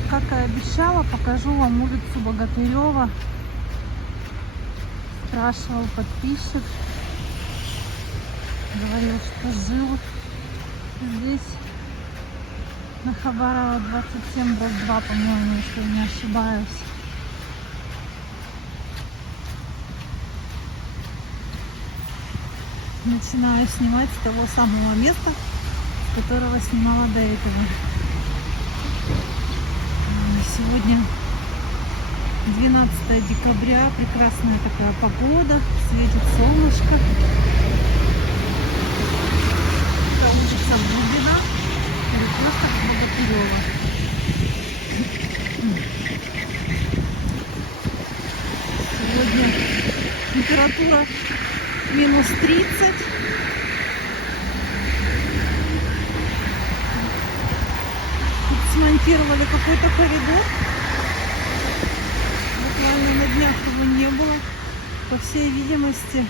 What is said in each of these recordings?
вот как и обещала, покажу вам улицу Богатырева. Спрашивал подписчик, говорил, что жил здесь на Хабарова 27/2, по-моему, если не ошибаюсь. Начинаю снимать с того самого места, с которого снимала до этого. Сегодня 12 декабря, прекрасная такая погода, светит солнышко. Это улица Глубина, или просто Богатырева. Сегодня температура минус 30. Тут смонтировали какой-то коридор. Буквально на днях его не было. По всей видимости,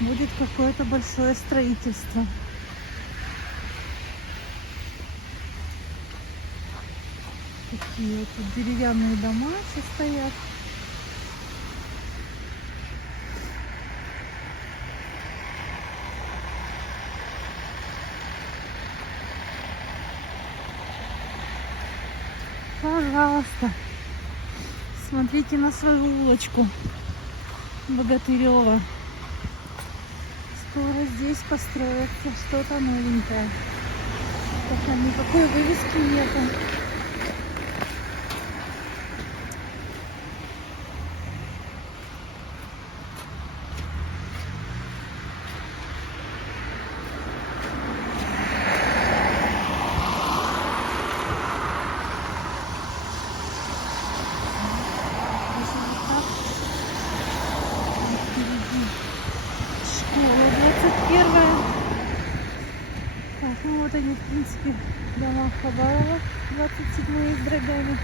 будет какое-то большое строительство. Такие вот тут деревянные дома еще стоят. Пожалуйста, смотрите на свою улочку Богатырева. Скоро здесь построится что-то новенькое. Пока никакой вывески нету. Школа 21-я. Так, ну вот они, в принципе, дома Хабарова 27-е с дробями.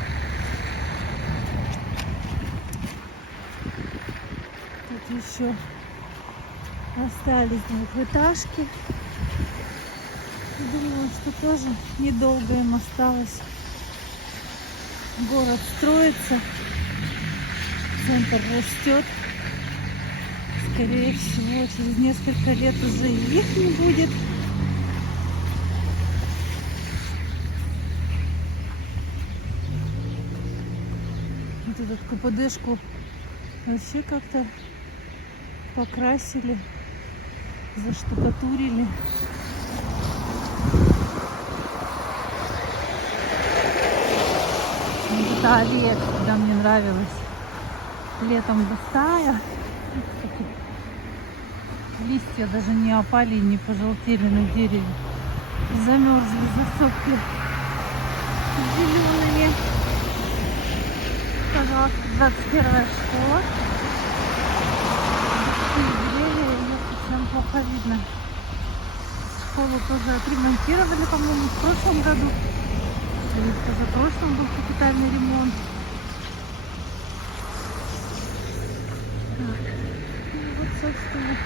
Тут еще остались двухэтажки. Думаю, что тоже недолго им осталось. Город строится, центр растет. Скорее всего, через несколько лет уже и их не будет. Вот эту КПДшку вообще как-то покрасили, заштукатурили. Вот эта аллея всегда мне нравилась. Летом густая. Листья даже не опали, не пожелтели на дереве. Замерзли, засохли зелеными. Пожалуйста, 21-я школа. И деревья, ее совсем плохо видно. Школу тоже отремонтировали, по-моему, в прошлом году. Или в позапрошлом был капитальный ремонт. Так, ну вот, собственно.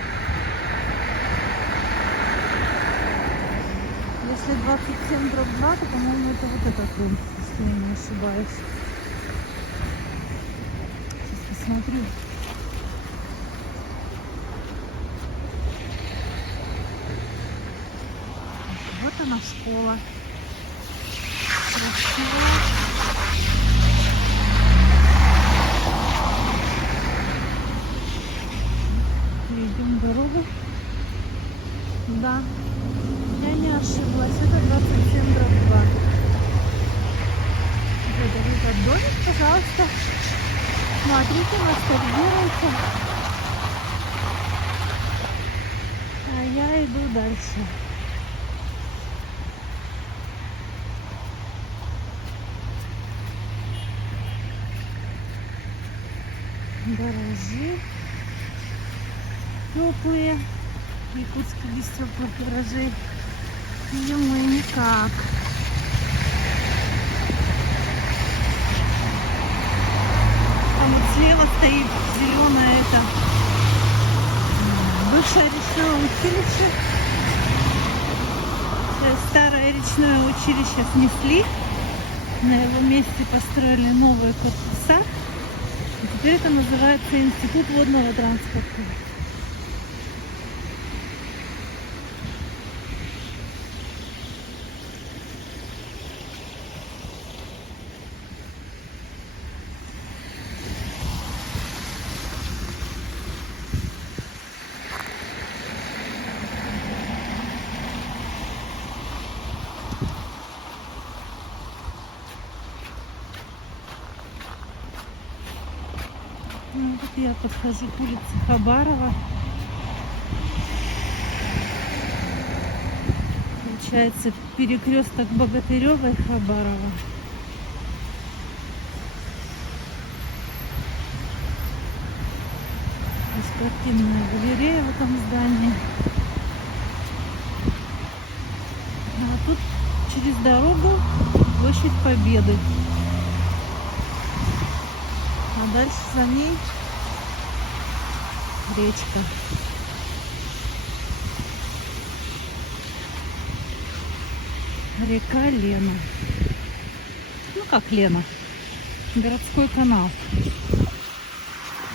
Если 27/2, то, по-моему, это вот этот дом, если я не ошибаюсь. Сейчас посмотрю. Вот она, школа. Красиво. Перейдем дорогу. Да. Я не ошиблась, это 27/2. Этот домик, пожалуйста, смотрите, ностальгируйте. А я иду дальше. Гаражи теплые. Якутск без теплых гаражей. Зимой никак. А вот слева стоит зеленое это бывшее речное училище. Старое речное училище снесли. На его месте построили новые корпуса. И теперь это называется Институт водного транспорта. Ну, вот я подхожу к улице Хабарова. Получается перекресток Богатырева и Хабарова. Спортивная галерея в этом здании. А тут через дорогу Площадь Победы. А дальше за ней речка. Река Лена. Ну как Лена? Городской канал.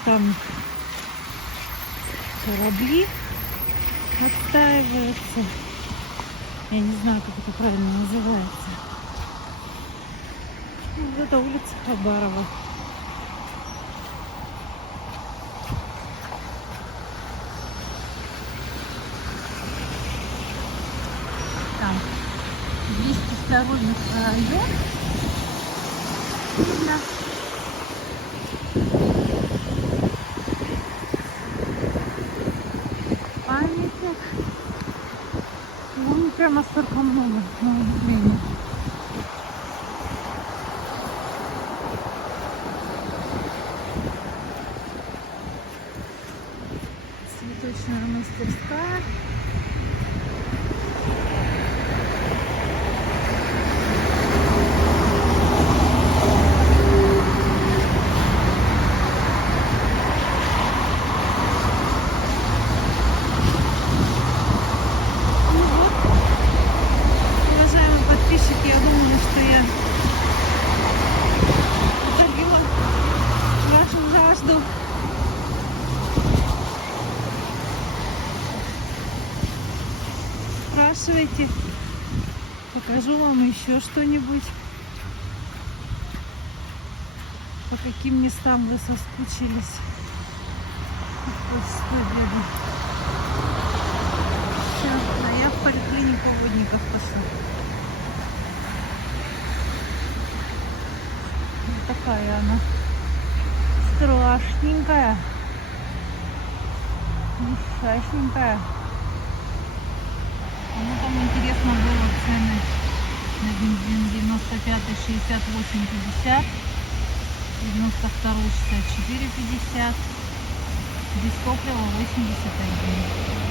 Там корабли отстаиваются. Я не знаю, как это правильно называется. Вот это улица Хабарова. Там 202-й район. Видно. Памятник. Вон прямо столько много. Блин. Цветочная мастерская. Я думаю, что я утолила вашу жажду. Спрашивайте, покажу вам еще что-нибудь. По каким местам вы соскучились. Господи. Все, а я в поликлинику Водников пошла. Такая она страшненькая, несчастненькая. Мне там интересно было цены на бензин 95, 68, 50, 92, 64, 50, без топлива 81.